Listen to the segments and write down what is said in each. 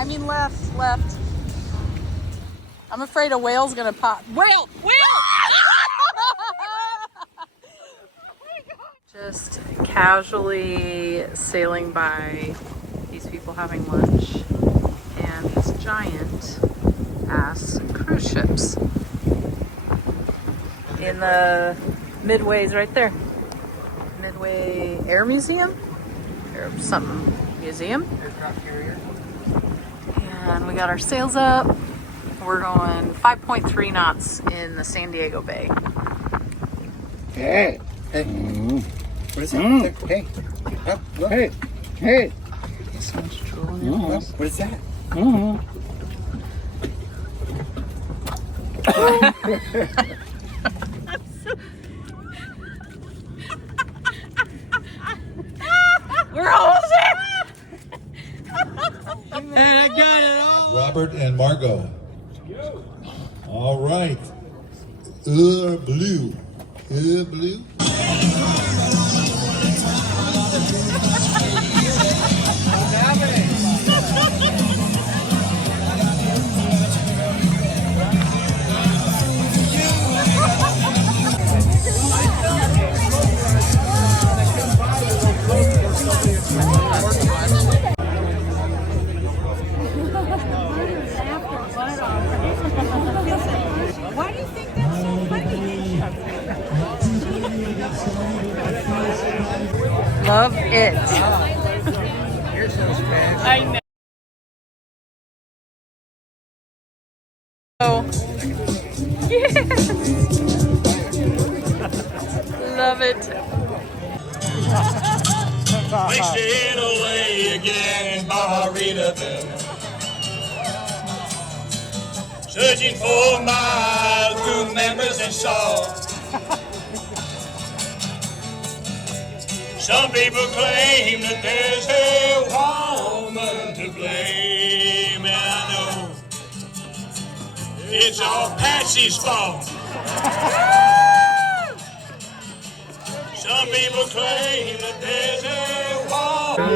I mean left, left. I'm afraid a whale's gonna pop. Whale! Whale! Just casually sailing by these people having lunch and these giant ass cruise ships. In the Midway's right there. Midway Air Museum? Or something museum. Aircraft carrier. And we got our sails up. We're going 5.3 knots in the San Diego Bay. Hey. Hey. What is that? Hey. Up, look. Hey. Hey. Someone's drooling in What is that? We're almost there! And I got it all. Robert and Margot. All right. Blue. Blue. Why do you think that's so funny? Love it. You're so Spanish. I know. Yes. Love it. Wasted away again in Margaritaville. Searching for miles through memories and songs. Some people claim that there's a woman to blame, and I know it's all Patsy's fault. Some people claim that there's a woman.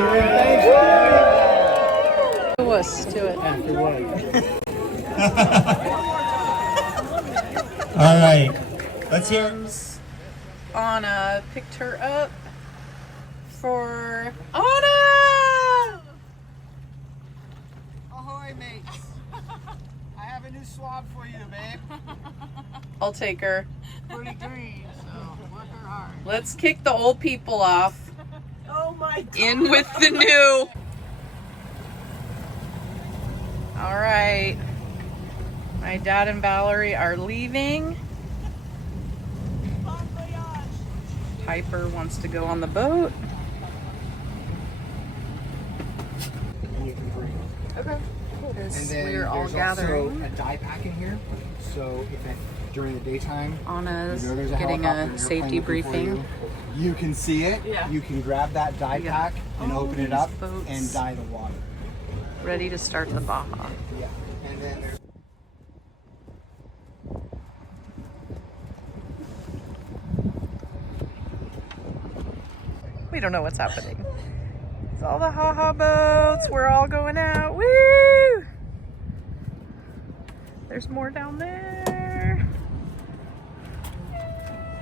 Do us to it. After what? All right, let's hear. Anna picked her up for Anna. Ahoy, mates. I have a new swab for you, babe. I'll take her. Pretty green, so work her hard. Let's kick the old people off. Oh my God. In with the new. All right. My dad and Valerie are leaving. Piper wants to go on the boat. And you can bring. Okay. And then We're all there's gathering. also a dye pack in here. So if it, during the daytime, Anna's you know there's a getting helicopter, a an safety airplane looking for briefing. You can see it. Yeah. You can grab that dye Yeah. pack and Oh, open it these up boats. and dye the water. Ready to start the Baja. Yeah. And then there's We don't know what's happening. It's all the ha-ha boats. We're all going out. Woo! There's more down there.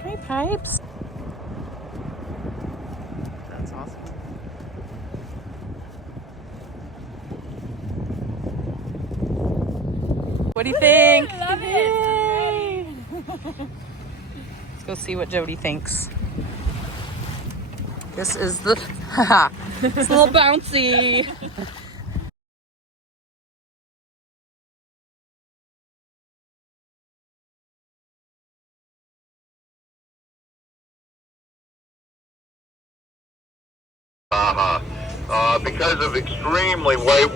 Hey, Pipes. That's awesome. What do you think? Love it. Yay! Let's go see what Jody thinks. This is the it's a little bouncy. Because of extremely light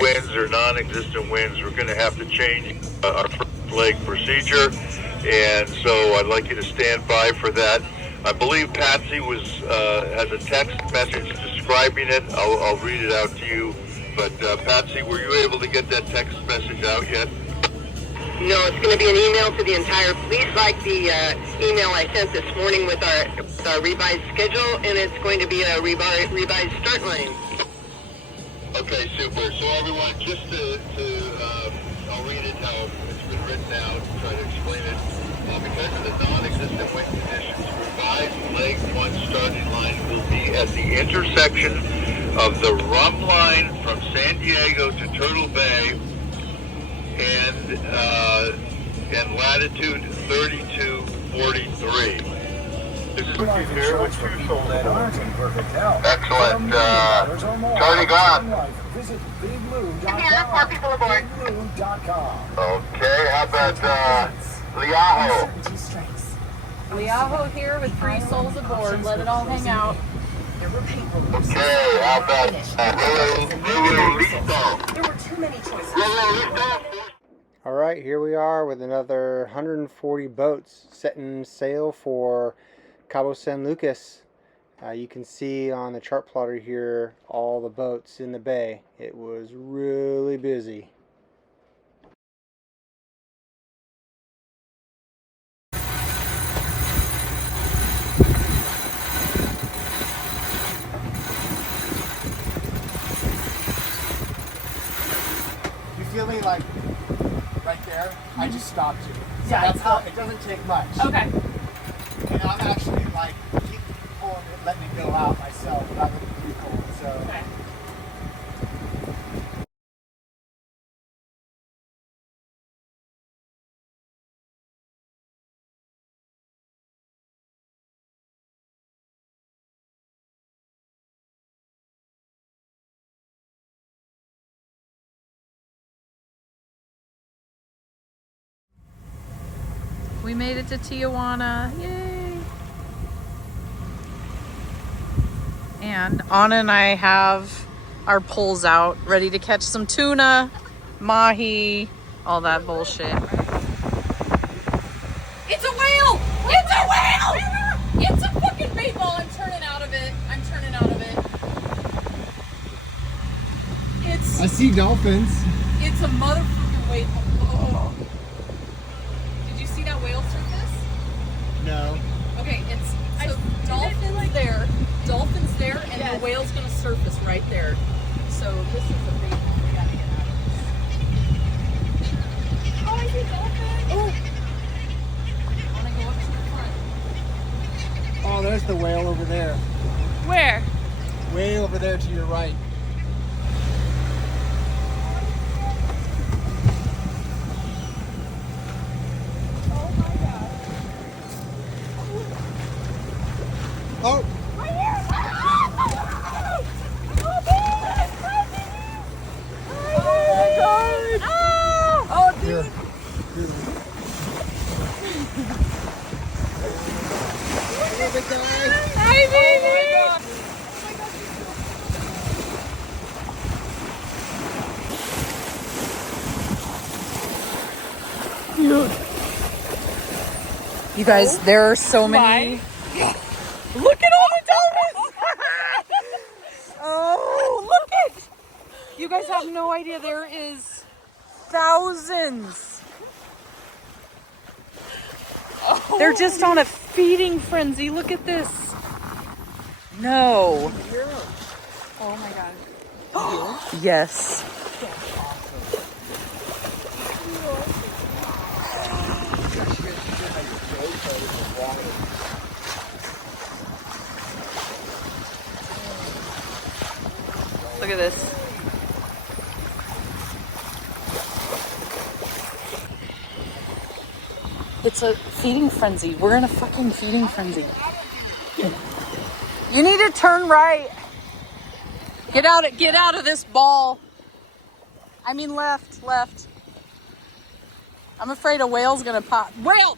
winds or non-existent winds, we're going to have to change our first leg procedure, and so I'd like you to stand by for that. I believe Patsy has a text message describing it. I'll read it out to you. But Patsy, were you able to get that text message out yet? No, it's going to be an email to the entire fleet, like the email I sent this morning with our revised schedule, and it's going to be a revised start line. Okay, super. So everyone, just I'll read it how it's been written out, try to explain it. Because of the non-existent wind conditions, revised leg 1 starting line will be at the intersection of the rum line from San Diego to Turtle Bay and latitude 3243. This is here with 2 souls aboard. Excellent. Charlie gone. Visit BigBlue.com. Yeah, 4 people aboard. BigBlue.com. Okay, how about Liaho? Liaho here with 3 souls aboard. Let it all hang out. Okay, how about Listo? There were too many choices. Listo? All right, here we are with another 140 boats setting sail for Cabo San Lucas. You can see on the chart plotter here all the boats in the bay. It was really busy. You feel me like right there? I just stopped you. So Yeah, that's not, it doesn't take much. Okay. And I'm actually like keep pulling it, letting it go out myself rather than you pull it. So Okay. We made it to Tijuana. Yay! And Anna and I have our poles out, ready to catch some tuna, mahi, all that bullshit. It's a whale! It's a whale! It's a fucking bait ball. I'm turning out of it. I see dolphins. It's a motherfucking whale. Oh. Did you see that whale surface? No. Okay, so dolphins there, and the whale's gonna surface right there. So this is a big one. We gotta get out of this. Oh, I see dolphins. Oh. I wanna go up to the front. Oh, there's the whale over there. Where? Way over there to your right. Oh! Right here! Oh, dude! Here. Hi, baby! You guys, there are so many. Look at all the dolphins! Oh, look at! You guys have no idea. There is thousands. Oh. They're just on a feeding frenzy. Look at this. No. Oh my god. Yes. Look at this. It's a feeding frenzy. We're in a fucking feeding frenzy. You need to turn right. Get out of this ball. I mean left. I'm afraid a whale's gonna pop. Whale!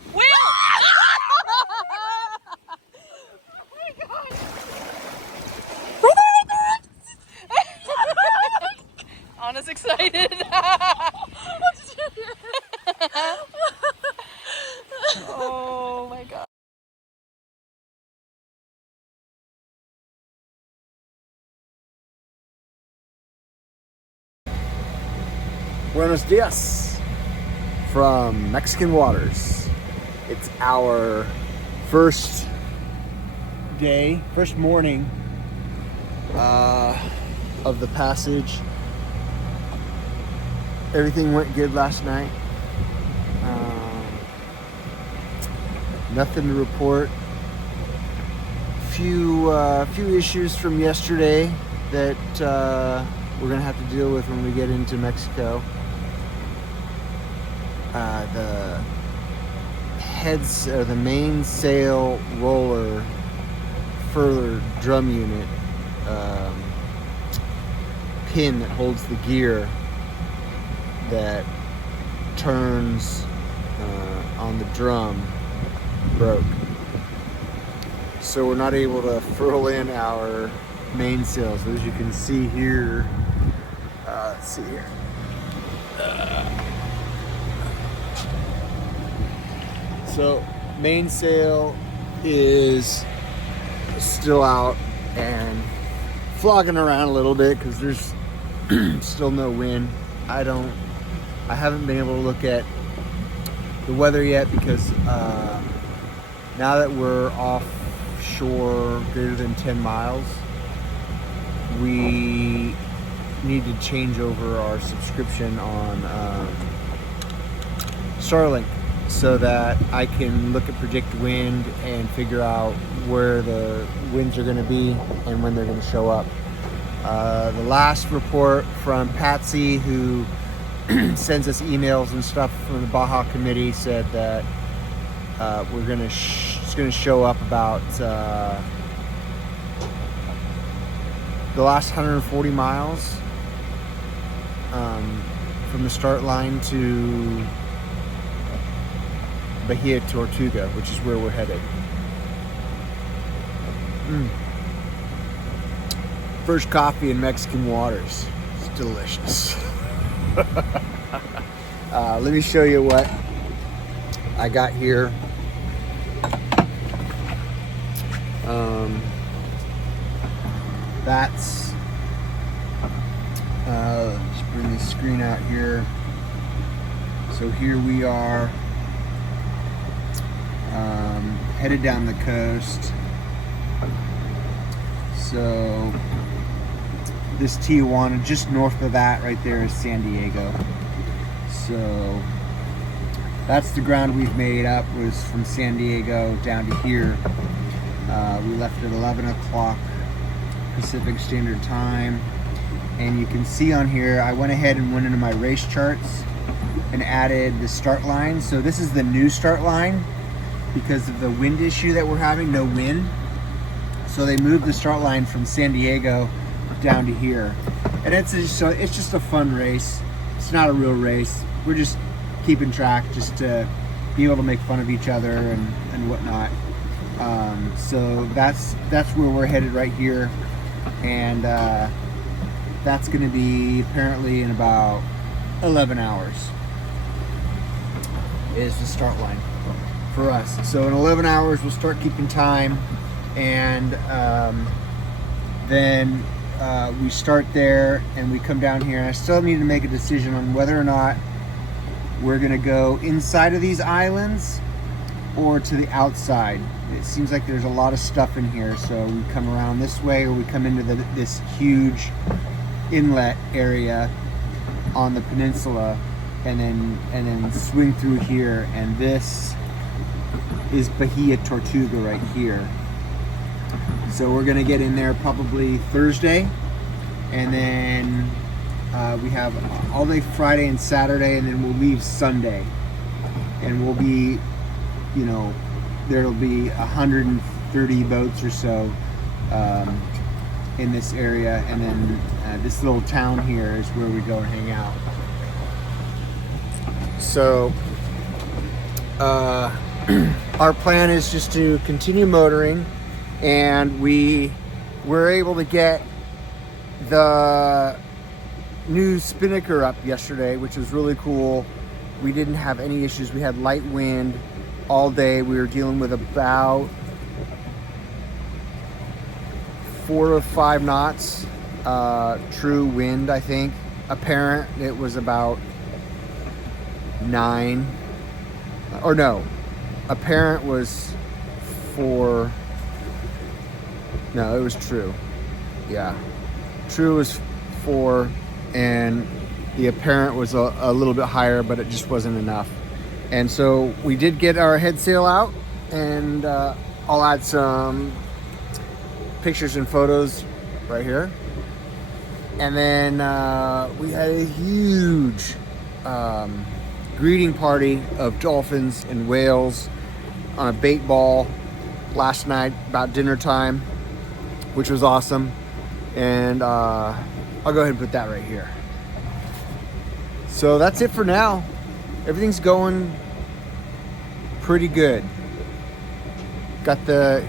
Anna's excited. Oh my god. Buenos dias from Mexican waters. It's our first morning of the passage everything went good last night. Nothing to report. Few issues from yesterday that we're gonna have to deal with when we get into Mexico. The heads or the mainsail roller further drum unit pin that holds the gear that turns on the drum broke, so we're not able to furl in our mainsails. As you can see here, let's see here. So mainsail is still out and flogging around a little bit because there's still no wind. I haven't been able to look at the weather yet because now that we're offshore greater than 10 miles, we need to change over our subscription on Starlink so that I can look at predict wind and figure out where the winds are going to be and when they're going to show up. The last report from Patsy, who sends us emails and stuff from the Baja committee, said that we're gonna it's gonna show up about the last 140 miles from the start line to Bahia, Tortuga, which is where we're headed. First coffee in Mexican waters. It's delicious. Let me show you what I got here. That's let's bring the screen out here. So here we are, headed down the coast. So this Tijuana, just north of that right there is San Diego. So that's the ground we've made up, was from San Diego down to here. We left at 11 o'clock Pacific Standard Time. And you can see on here, I went ahead and went into my race charts and added the start line. So this is the new start line because of the wind issue that we're having, no wind. So they moved the start line from San Diego down to here. And it's just a fun race. It's not a real race. We're just keeping track just to be able to make fun of each other and whatnot. So that's where we're headed right here. And that's going to be apparently in about 11 hours is the start line for us. So in 11 hours we'll start keeping time, and then we start there and we come down here, and I still need to make a decision on whether or not we're going to go inside of these islands or to the outside. It seems like there's a lot of stuff in here, so we come around this way or we come into this huge inlet area on the peninsula and then swing through here. And this is Bahia Tortuga right here. So we're gonna get in there probably Thursday, and then we have all day Friday and Saturday, and then we'll leave Sunday, and we'll be, you know, there'll be 130 boats or so in this area, and then this little town here is where we go and hang out. So our plan is just to continue motoring, and we were able to get the new spinnaker up yesterday, which was really cool. We didn't have any issues. We had light wind all day. We were dealing with about 4 to 5 knots true wind, I think. Apparent it was about 9, or no, apparent was 4. No, it was true. Yeah, true was 4, and the apparent was a little bit higher, but it just wasn't enough. And so we did get our head sail out, and I'll add some pictures and photos right here. And then we had a huge greeting party of dolphins and whales on a bait ball last night about dinner time, which was awesome. And I'll go ahead and put that right here. So that's it for now. Everything's going pretty good. Got the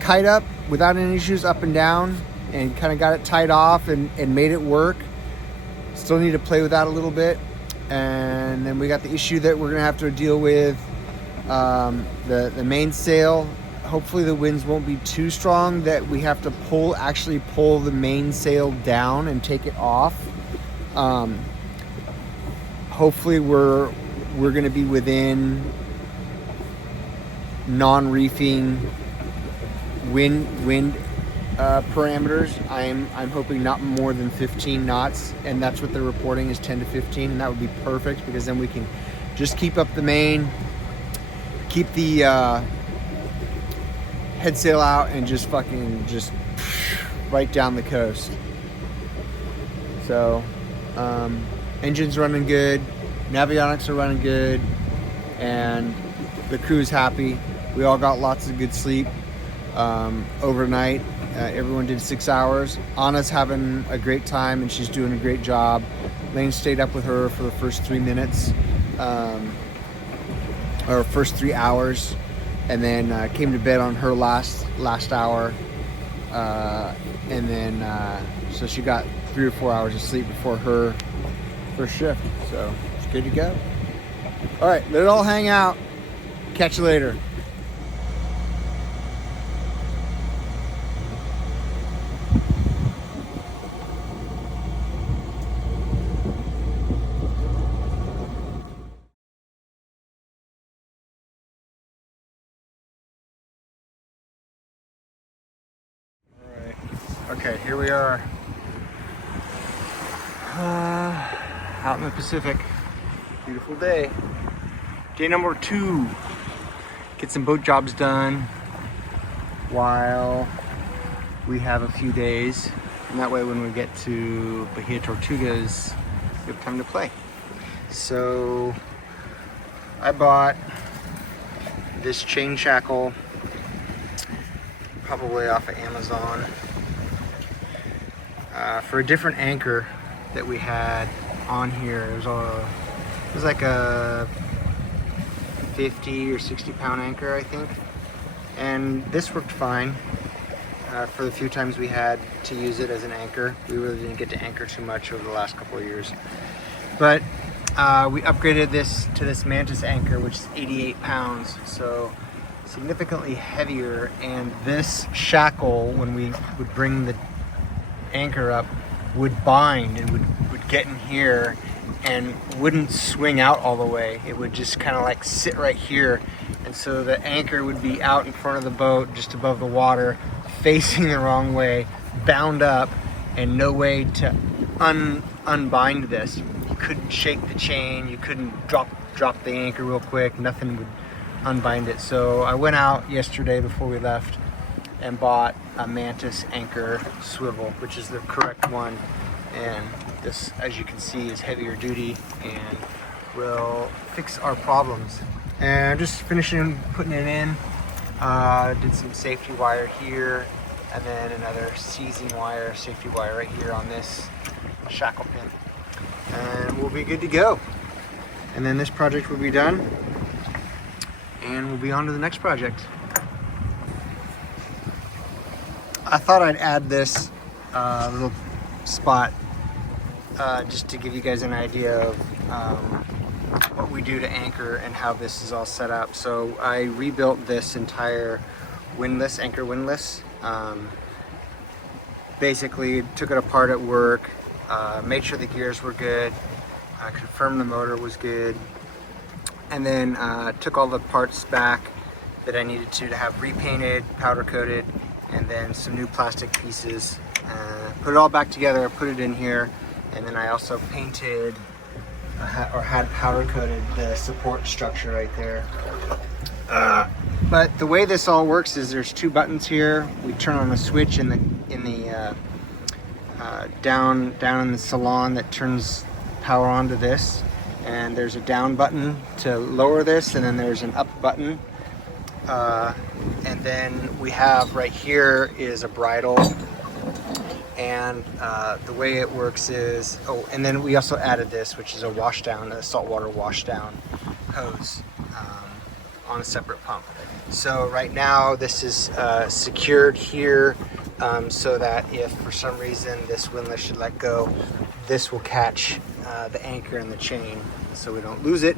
kite up without any issues, up and down, and kind of got it tied off and made it work. Still need to play with that a little bit. And then we got the issue that we're gonna have to deal with the mainsail. Hopefully the winds won't be too strong that we have to actually pull the mainsail down and take it off. Hopefully we're gonna be within non-reefing wind parameters. I'm hoping not more than 15 knots, and that's what they're reporting is 10 to 15, and that would be perfect because then we can just keep up the main, keep the head sail out, and just right down the coast. So engine's running good, navionics are running good, and the crew's happy. We all got lots of good sleep overnight. Everyone did 6 hours. Anna's having a great time and she's doing a great job. Lane stayed up with her for the first 3 minutes, or first 3 hours, and then came to bed on her last hour, and then so she got 3 or 4 hours of sleep before her first shift. So it's good to go. All right, let it all hang out. Catch you later. Okay, here we are out in the Pacific. Beautiful day. Day number 2. Get some boat jobs done while we have a few days, and that way when we get to Bahia Tortugas we have time to play. So I bought this chain shackle probably off of Amazon for a different anchor that we had on here. It was like a 50 or 60 pound anchor, I think, and this worked fine for the few times we had to use it as an anchor. We really didn't get to anchor too much over the last couple of years, but we upgraded this to this Mantis anchor, which is 88 pounds, so significantly heavier. And this shackle, when we would bring the anchor up, would bind and would get in here and wouldn't swing out all the way. It would just kind of like sit right here, and so the anchor would be out in front of the boat just above the water, facing the wrong way, bound up, and no way to unbind this. You couldn't shake the chain, you couldn't drop the anchor real quick, nothing would unbind it. So I went out yesterday before we left and bought a Mantis anchor swivel, which is the correct one, and this, as you can see, is heavier duty and will fix our problems. And I'm just finishing putting it in. Did some safety wire here, and then another seizing wire, safety wire right here on this shackle pin, and we'll be good to go. And then this project will be done, and we'll be on to the next project. I thought I'd add this little spot just to give you guys an idea of what we do to anchor and how this is all set up. So I rebuilt this entire windlass, anchor windlass. Basically took it apart at work, made sure the gears were good, confirmed the motor was good, and then took all the parts back that I needed to have repainted, powder coated, and then some new plastic pieces Put it all back together, put it in here, and then I also painted or had powder coated the support structure right there. But the way this all works is there's two buttons here. We turn on a switch in the down in the salon that turns power on to this, and there's a down button to lower this, and then there's an up button, and then we have right here is a bridle. And the way it works is, and then we also added this, which is a wash down, a saltwater wash down hose on a separate pump. So right now this is secured here so that if for some reason this windlass should let go, this will catch the anchor in the chain so we don't lose it.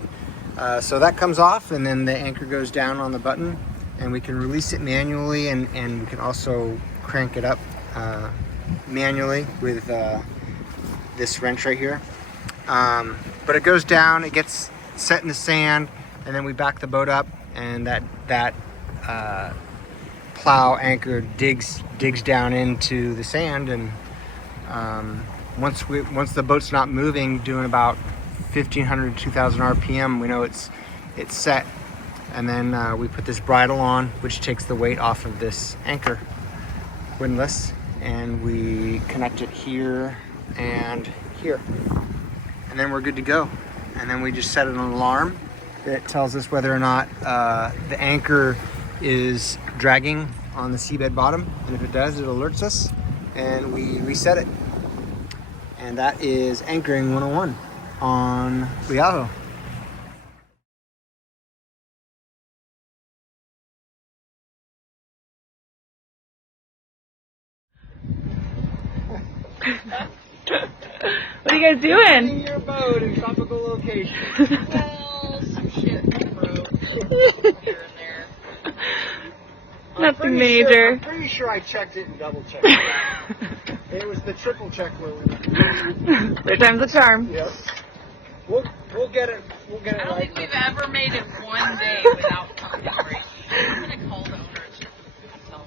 So that comes off, and then the anchor goes down on the button, and we can release it manually, and we can also crank it up manually with this wrench right here. But it goes down, it gets set in the sand, and then we back the boat up, and that plow anchor digs down into the sand, and once the boat's not moving, doing about 1,500 to 2,000 RPM, we know it's set. And then we put this bridle on, which takes the weight off of this anchor windlass, and we connect it here and here, and then we're good to go. And then we just set an alarm that tells us whether or not the anchor is dragging on the seabed bottom, and if it does, it alerts us, and we reset it. And that is anchoring 101 on Bahia. What are you guys doing? In your boat in tropical location. Well, some shit broke here and there. Nothing major. I'm pretty sure I checked it and double checked it. It was the triple check where we. Third time's a charm. Yep. We'll get it. We'll get it I don't right. think we've ever made it one day without concrete. I'm gonna call the owner and tell him.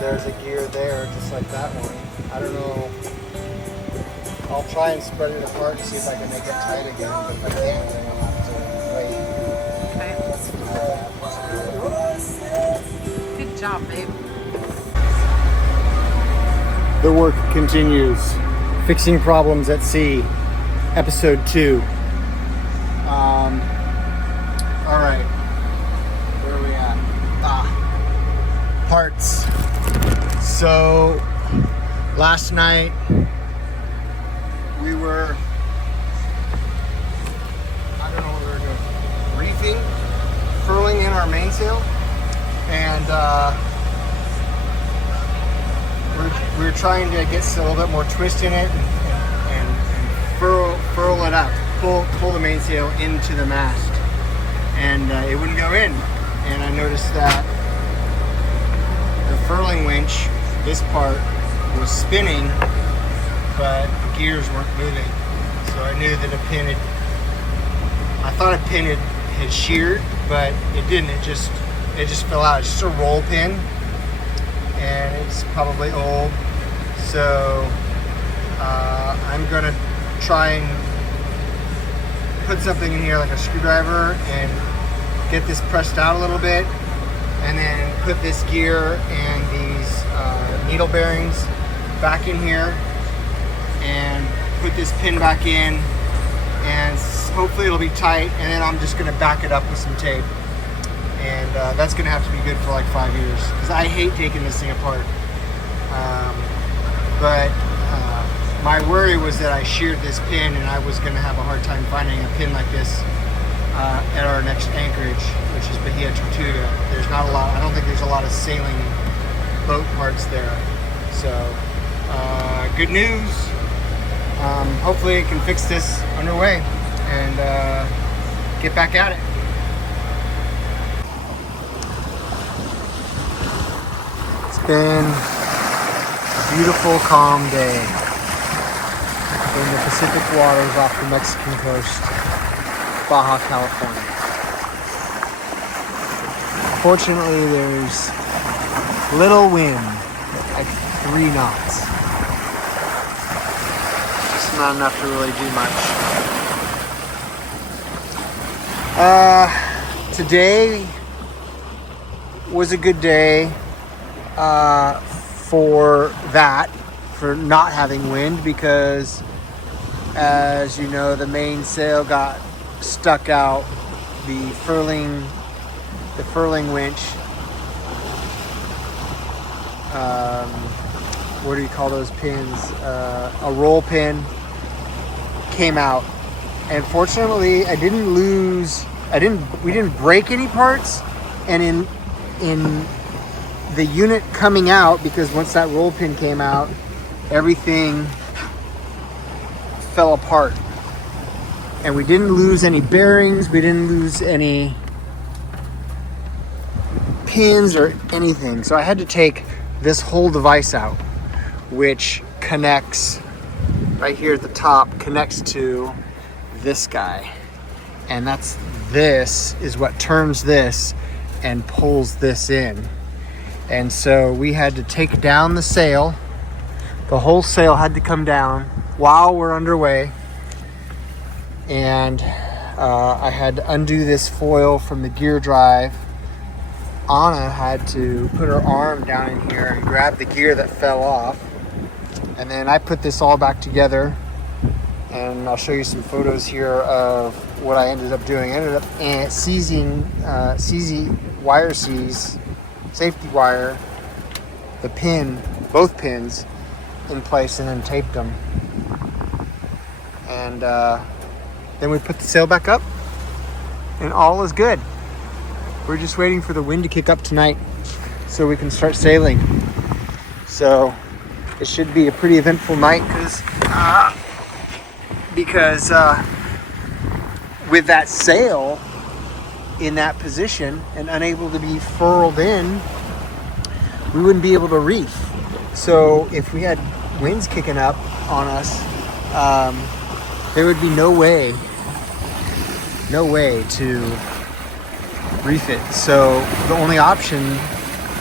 There's a gear there, just like that one. I don't know. I'll try and spread it apart and see if I can make it tight again. But if I can't, then I'll have to wait. Good job, babe. The work continues. Fixing problems at sea, episode 2. All right, where are we at? Parts. So last night we were, I don't know what we were doing, reefing, furling in our mainsail, and we're trying to get a little bit more twist in it and furl it up, pull the mainsail into the mast, and it wouldn't go in. And I noticed that the furling winch, this part, was spinning, but the gears weren't moving. So I knew that I thought a pin had sheared, but it didn't. It just fell out. It's just a roll pin, and it's probably old. So I'm gonna try and put something in here like a screwdriver and get this pressed out a little bit, and then put this gear and these needle bearings back in here, and put this pin back in, and hopefully it'll be tight, and then I'm just gonna back it up with some tape, and that's gonna have to be good for like 5 years, because I hate taking this thing apart. But my worry was that I sheared this pin, and I was gonna have a hard time finding a pin like this at our next anchorage, which is Bahia, Tortuga. There's not a lot. I don't think there's a lot of sailing boat parts there. So good news. Hopefully I can fix this underway and get back at it. It's been a beautiful, calm day in the Pacific waters off the Mexican coast, Baja, California. Unfortunately, there's little wind, like 3 knots. It's not enough to really do much. Today was a good day for not having wind, because as you know, the main sail got stuck out. The furling winch, what do you call those pins? A roll pin came out, and fortunately, we didn't break any parts. And in the unit coming out, because once that roll pin came out, everything fell apart. And we didn't lose any bearings, we didn't lose any pins or anything. So I had to take this whole device out, which connects right here at the top, connects to this guy. And this is what turns this and pulls this in. And so we had to take down the sail. The whole sail had to come down while we're underway. And I had to undo this foil from the gear drive. Anna had to put her arm down in here and grab the gear that fell off. And then I put this all back together. And I'll show you some photos here of what I ended up doing. I ended up seizing wire seize, safety wire, the pin, both pins in place, and then taped them. And then we put the sail back up, and all is good. We're just waiting for the wind to kick up tonight so we can start sailing. So it should be a pretty eventful night, because with that sail in that position and unable to be furled in, we wouldn't be able to reef. So if we had winds kicking up on us, there would be no way to reef it. So the only option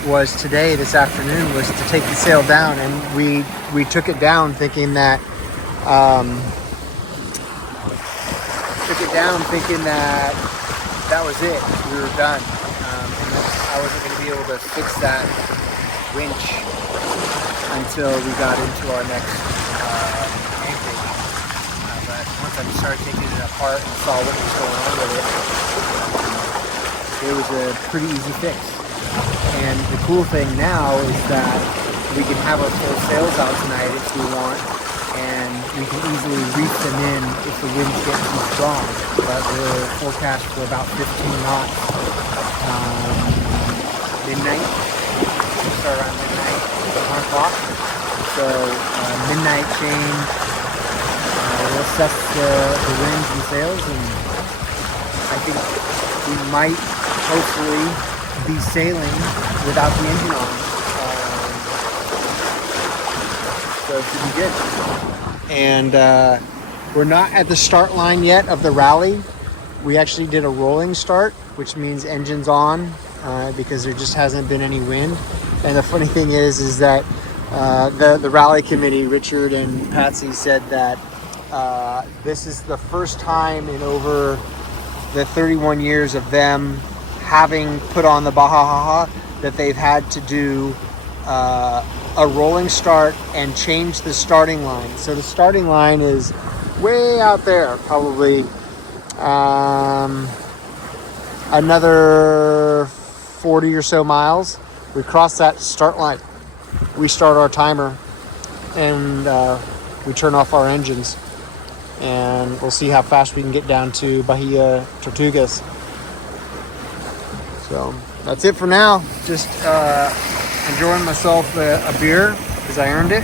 was this afternoon, was to take the sail down, and we took it down thinking that that was it. We were done. And I wasn't going to be able to fix that winch until we got into our next anchorage. But once I started taking it apart and saw what was going on with it was a pretty easy fix. And the cool thing now is that we can have our full sails out tonight if we want, and we can easily reef them in if the winds get too strong. But we're forecast for about 15 knots. Midnight. We'll start around midnight, 1 o'clock. So midnight change. We'll assess the winds and sails, and I think we might hopefully be sailing without the engine on. So it should be good. And we're not at the start line yet of the rally. We actually did a rolling start, which means engines on, because there just hasn't been any wind. And the funny thing is that the rally committee, Richard and Patsy, said that this is the first time in over the 31 years of them having put on the Baja that they've had to do a rolling start and change the starting line. So the starting line is way out there, probably another 40 or so miles. We cross that start line, we start our timer, and we turn off our engines, and we'll see how fast we can get down to Bahia, Tortugas. So that's it for now. Just enjoying myself a beer because I earned it,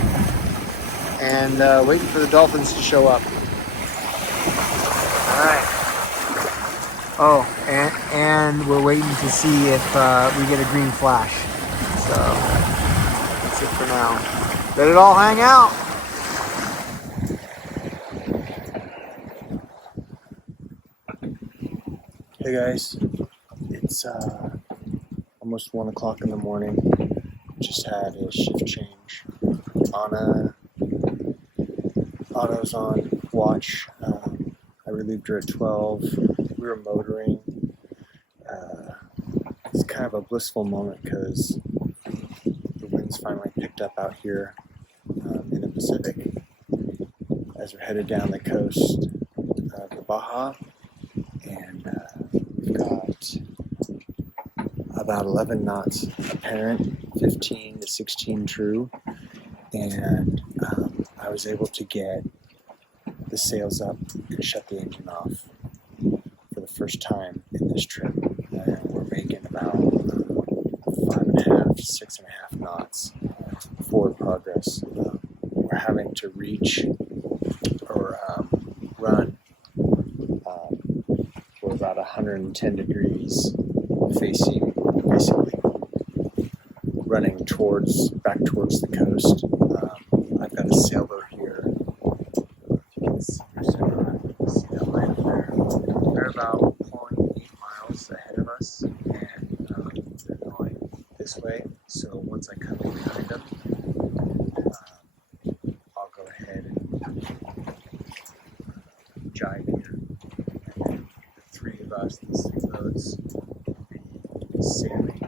and waiting for the dolphins to show up. All right. Oh, and we're waiting to see if we get a green flash. So that's it for now. Let it all hang out. Hey guys, it's almost 1 o'clock in the morning. Just had a shift change. Anna's on watch. I relieved her at 12. We were motoring. It's kind of a blissful moment because the winds finally picked up out here in the Pacific as we're headed down the coast of the Baja. And we've got about 11 knots apparent, 15 to 16 true. And I was able to get the sails up and shut the engine off for the first time in this trip. And we're making about 5.5 to 6.5 knots forward progress. We're having to reach or run for about 110 degrees facing, basically running back towards the coast. I've got a sailboat here. If you can see that light up there. They're about 0.8 miles ahead of us, and they're going this way. So once I come in behind them, I'll go ahead and jibe here. And then the three of us, these three boats, will be sailing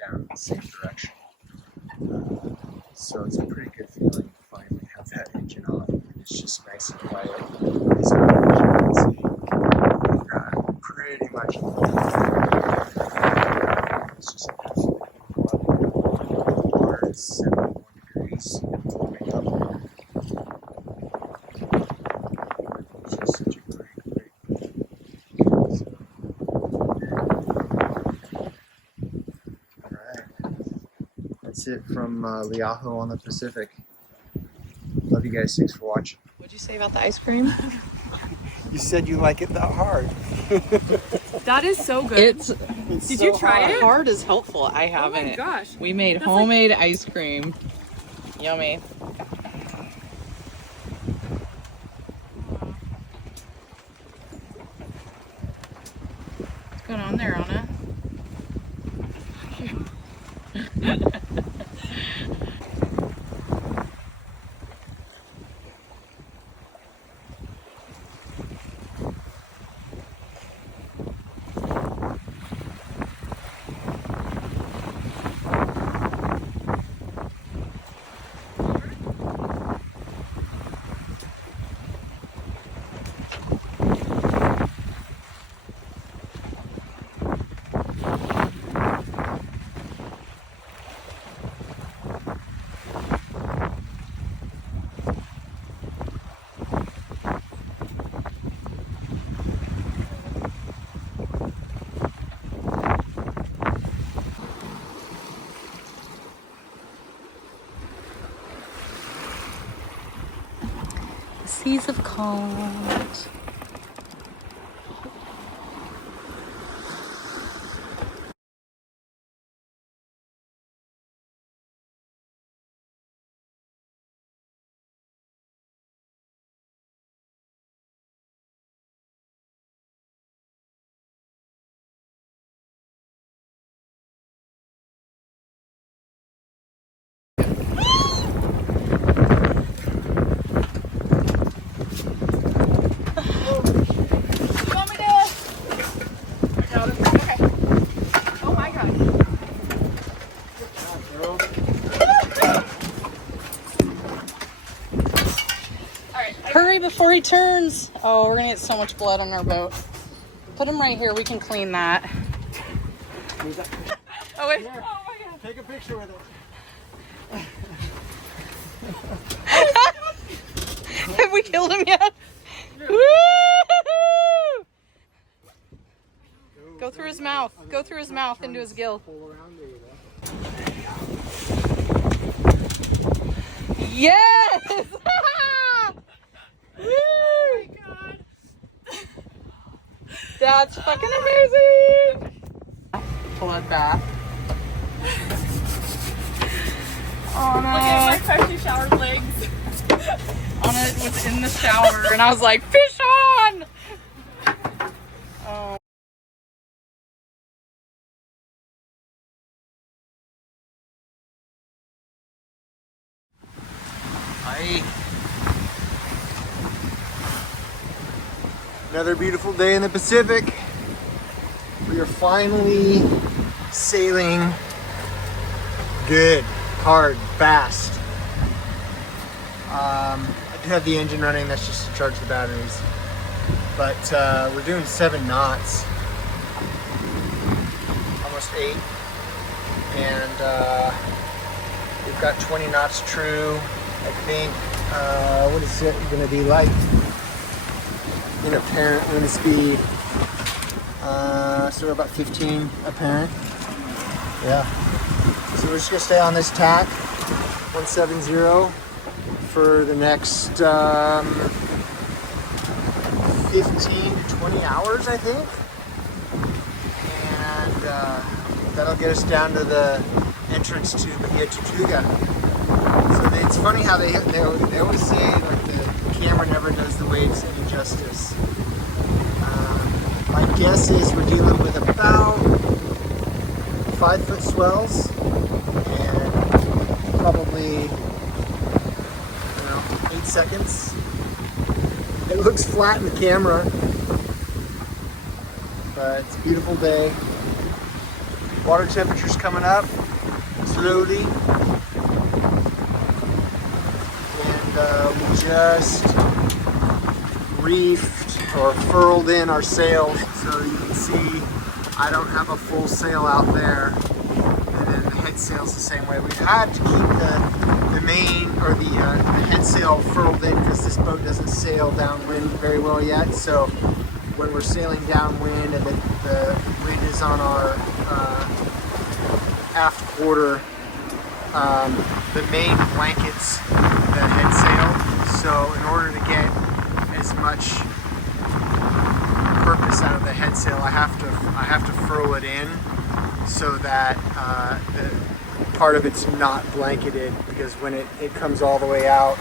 down in the same direction. So it's a pretty good feeling to finally have that engine on, and it's just nice and quiet. So as you can see, we've got pretty much it's just absolutely lovely. The water is 71 degrees warming up. It's just such a great so, alright. That's it from Liaho on the Pacific. Love you guys. Thanks for watching. What'd you say about the ice cream? You said you like it that hard. That is so good. It's Did you try it? hard is helpful. I haven't. Oh my gosh. We made That's homemade ice cream. Yummy. What's going on there, Anna? Seas of calmed. Hurry before he turns. Oh, we're gonna get so much blood on our boat. Put him right here. We can clean that. Oh wait. Here, Oh my god. take a picture with it. Have we killed him yet? Woo! Go through his mouth. Go through his mouth into his gill. Pull around, there you go. Yes! Oh my god. That's fucking amazing! Bloodbath. Look at my freshly showered legs. Anna was in the shower and I was like, fish on! Oh. Aye. Another beautiful day in the Pacific. We are finally sailing good, hard, fast. I do have the engine running, that's just to charge the batteries. But we're doing 7 knots, almost 8. And we've got 20 knots true. I think, what is it gonna be like in apparent wind speed? So we're about 15 apparent. Yeah. So we're just gonna stay on this tack, 170, for the next 15 to 20 hours, I think. And that'll get us down to the entrance to Bahia Tortuga. So it's funny how they always say like the camera never does the waves any justice. My guess is we're dealing with about 5-foot swells and probably 8 seconds. It looks flat in the camera, but it's a beautiful day. Water temperature's coming up slowly, and we just reefed or furled in our sails, so you can see I don't have a full sail out there, and then the head sail's the same way. We've had to keep the main or the head sail furled in because this boat doesn't sail downwind very well yet. So when we're sailing downwind and the wind is on our aft quarter, the main blankets the head sail. So in order to get as much purpose out of the head sail, I have to furl it in so that the part of it's not blanketed, because when it comes all the way out,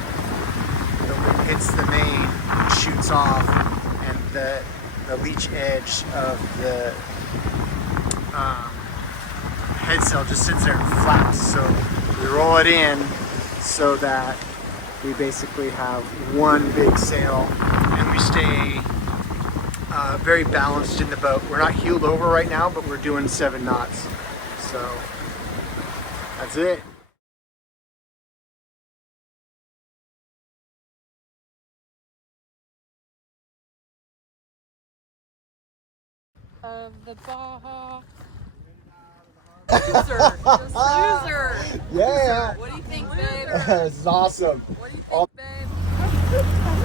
the wind hits the main, shoots off, and the leach edge of the head sail just sits there and flaps. So we roll it in so that we basically have one big sail, and we stay very balanced in the boat. We're not heeled over right now, but we're doing 7 knots. So that's it. Of the Baja. Loser. Just loser. Yeah. What do you think, babe? This is awesome. What do you think, babe?